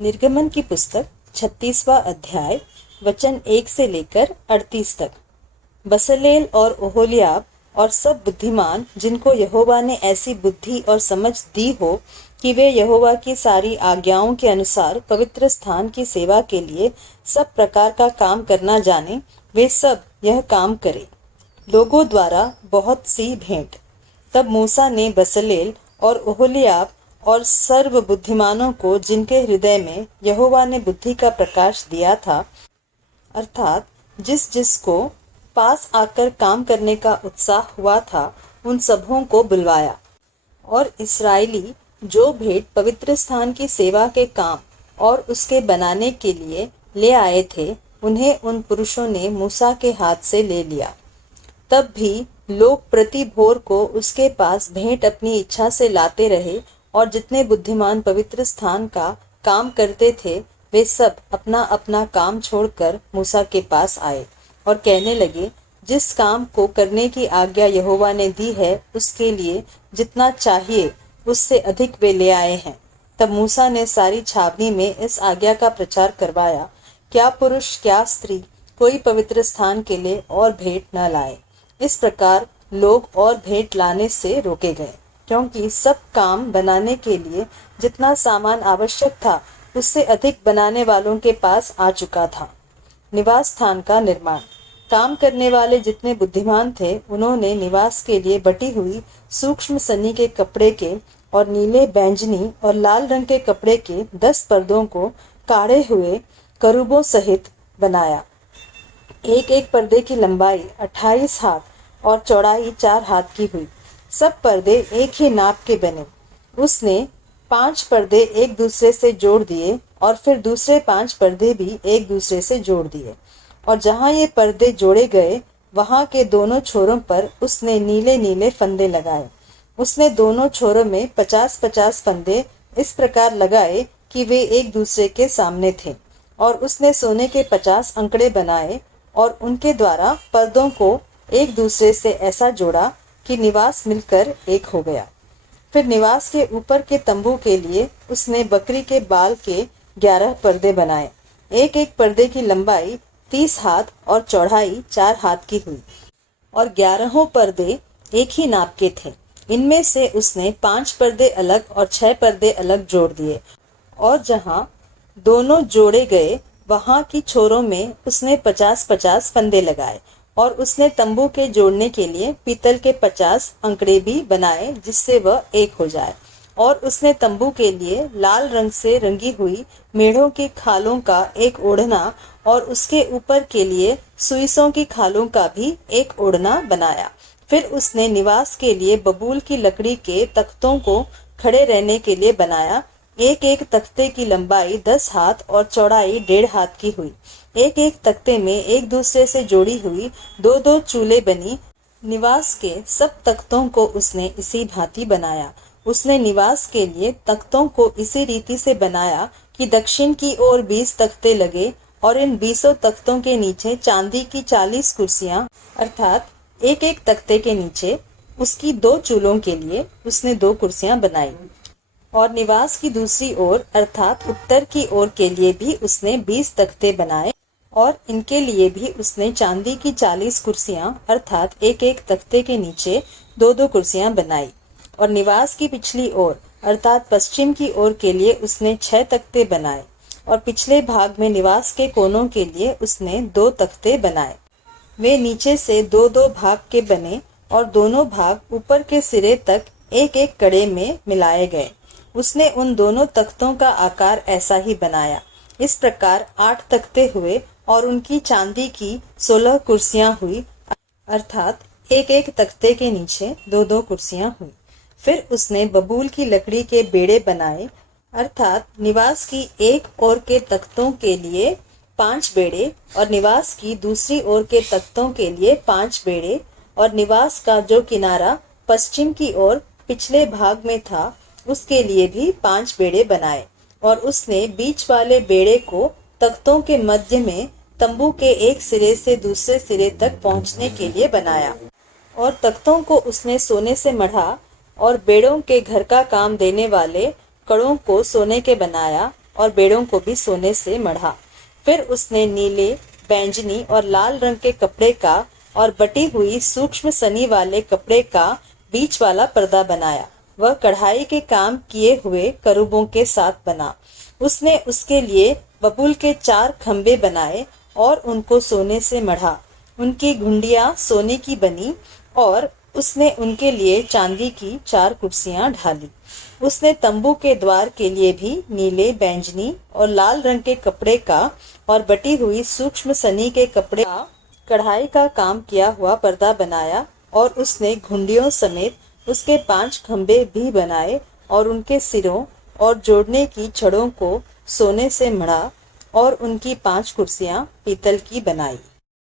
निर्गमन की पुस्तक 36वां अध्याय वचन 1 से लेकर 38 तक। बसलेल और ओहोलियाब और सब बुद्धिमान जिनको यहोवा ने ऐसी बुद्धि और समझ दी हो कि वे यहोवा की सारी आज्ञाओं के अनुसार पवित्र स्थान की सेवा के लिए सब प्रकार का काम करना जाने, वे सब यह काम करें। लोगों द्वारा बहुत सी भेंट। तब मूसा ने बसलेल और ओहोलियाब और सर्व बुद्धिमानों को जिनके हृदय में यहोवा ने बुद्धि का प्रकाश दिया था, अर्थात जिस जिसको पास आकर काम करने का उत्साह हुआ था, उन सबों को बुलवाया। और इस्राएली जो भेंट पवित्र स्थान की सेवा के काम और उसके बनाने के लिए ले आए थे, उन्हें उन पुरुषों ने मूसा के हाथ से ले लिया। तब भी लोग प्रति भोर को उसके पास भेंट अपनी इच्छा से लाते रहे, और जितने बुद्धिमान पवित्र स्थान का काम करते थे, वे सब अपना अपना काम छोड़कर मूसा के पास आए और कहने लगे, जिस काम को करने की आज्ञा यहोवा ने दी है, उसके लिए जितना चाहिए उससे अधिक वे ले आए हैं। तब मूसा ने सारी छावनी में इस आज्ञा का प्रचार करवाया, क्या पुरुष क्या स्त्री कोई पवित्र स्थान के लिए और भेंट न लाए। इस प्रकार लोग और भेंट लाने से रोके गए, क्योंकि सब काम बनाने के लिए जितना सामान आवश्यक था, उससे अधिक बनाने वालों के पास आ चुका था। निवास स्थान का निर्माण। काम करने वाले जितने बुद्धिमान थे, उन्होंने निवास के लिए बटी हुई सूक्ष्म सनी के कपड़े के और नीले, बैंजनी और लाल रंग के कपड़े के 10 पर्दों को काढ़े हुए करूबों सहित बनाया। एक एक पर्दे की लंबाई 28 हाथ और चौड़ाई 4 हाथ की हुई। सब पर्दे एक ही नाप के बने। उसने 5 पर्दे एक दूसरे से जोड़ दिए और फिर दूसरे 5 पर्दे भी एक दूसरे से जोड़ दिए, और जहाँ ये पर्दे जोड़े गए, वहाँ के दोनों छोरों पर उसने नीले नीले फंदे लगाए। उसने दोनों छोरों में 50-50 फंदे इस प्रकार लगाए कि वे एक दूसरे के सामने थे, और उसने सोने के 50 अंकड़े बनाए और उनके द्वारा पर्दों को एक दूसरे से ऐसा जोड़ा कि निवास मिलकर एक हो गया। फिर निवास के ऊपर के तंबू के लिए उसने बकरी के बाल के 11 पर्दे बनाए। एक एक पर्दे की लंबाई 30 हाथ और चौड़ाई 4 हाथ की हुई, और 11 पर्दे एक ही नाप के थे। इनमें से उसने 5 पर्दे अलग और 6 पर्दे अलग जोड़ दिए, और जहाँ दोनों जोड़े गए, वहाँ की छोरों में उसने 50-50 फंदे लगाए। और उसने तंबू के जोड़ने के लिए पीतल के 50 अंकड़े भी बनाए, जिससे वह एक हो जाए। और उसने तंबू के लिए लाल रंग से रंगी हुई मेढ़ों की खालों का एक ओढ़ना और उसके ऊपर के लिए सुइसों की खालों का भी एक ओढ़ना बनाया। फिर उसने निवास के लिए बबूल की लकड़ी के तख्तों को खड़े रहने के लिए बनाया। एक एक तख्ते की लंबाई 10 हाथ और चौड़ाई 1.5 हाथ की हुई। एक एक तख्ते में एक दूसरे से जोड़ी हुई 2-2 चूलें बनी। निवास के सब तख्तों को उसने इसी भांति बनाया। उसने निवास के लिए तख्तों को इसी रीति से बनाया कि दक्षिण की ओर 20 तख्ते लगे, और इन 20 तख्तों के नीचे चांदी की 40 कुर्सियां, अर्थात एक एक तख्ते के नीचे उसकी 2 चूलों के लिए उसने 2 कुर्सियां बनाई। और निवास की दूसरी ओर अर्थात उत्तर की ओर के लिए भी उसने 20 तख्ते बनाए, और इनके लिए भी उसने चांदी की 40 कुर्सियां, अर्थात एक एक तख्ते के नीचे 2-2 कुर्सियां बनाई। और निवास की पिछली ओर अर्थात पश्चिम की ओर के लिए उसने 6 तख्ते बनाए, और पिछले भाग में निवास के कोनों के लिए उसने 2 तख्ते बनाए। वे नीचे से 2-2 भाग के बने, और दोनों भाग ऊपर के सिरे तक एक एक कड़े में मिलाए गए। उसने उन दोनों तख्तों का आकार ऐसा ही बनाया। इस प्रकार 8 तख्ते हुए, और उनकी चांदी की 16 कुर्सियां हुई, अर्थात एक एक तख्ते के नीचे 2-2 कुर्सियां हुई। फिर उसने बबूल की लकड़ी के बेड़े बनाए, अर्थात निवास की एक ओर के तख्तों के लिए 5 बेड़े, और निवास की दूसरी ओर के तख्तों के लिए 5 बेड़े, और निवास का जो किनारा पश्चिम की ओर पिछले भाग में था, उसके लिए भी 5 बेड़े बनाए। और उसने बीच वाले बेड़े को तख्तों के मध्य में तंबू के एक सिरे से दूसरे सिरे तक पहुंचने के लिए बनाया। और तख्तों को उसने सोने से मढ़ा, और बेड़ों के घर का काम देने वाले कड़ों को सोने के बनाया, और बेड़ों को भी सोने से मढ़ा। फिर उसने नीले, बैंगनी और लाल रंग के कपड़े का और बटी हुई सूक्ष्म सनी वाले कपड़े का बीच वाला पर्दा बनाया। वह कढ़ाई के काम किए हुए करूबों के साथ बना। उसने उसके लिए बबूल के 4 खंबे बनाए और उनको सोने से मढ़ा। उनकी घुंडियां सोने की बनी और उसने उनके लिए चांदी की 4 कुर्सियां ढाली। उसने तंबू के द्वार के लिए भी नीले, बैंगनी और लाल रंग के कपड़े का और बटी हुई सूक्ष्म सनी के कपड़े का कढ़ाई का काम किया हुआ पर्दा बनाया और उसने घुंडियों समेत उसके 5 खंबे भी बनाए और उनके सिरों और जोड़ने की छड़ों को सोने से मढ़ा और उनकी 5 कुर्सियां पीतल की बनाई।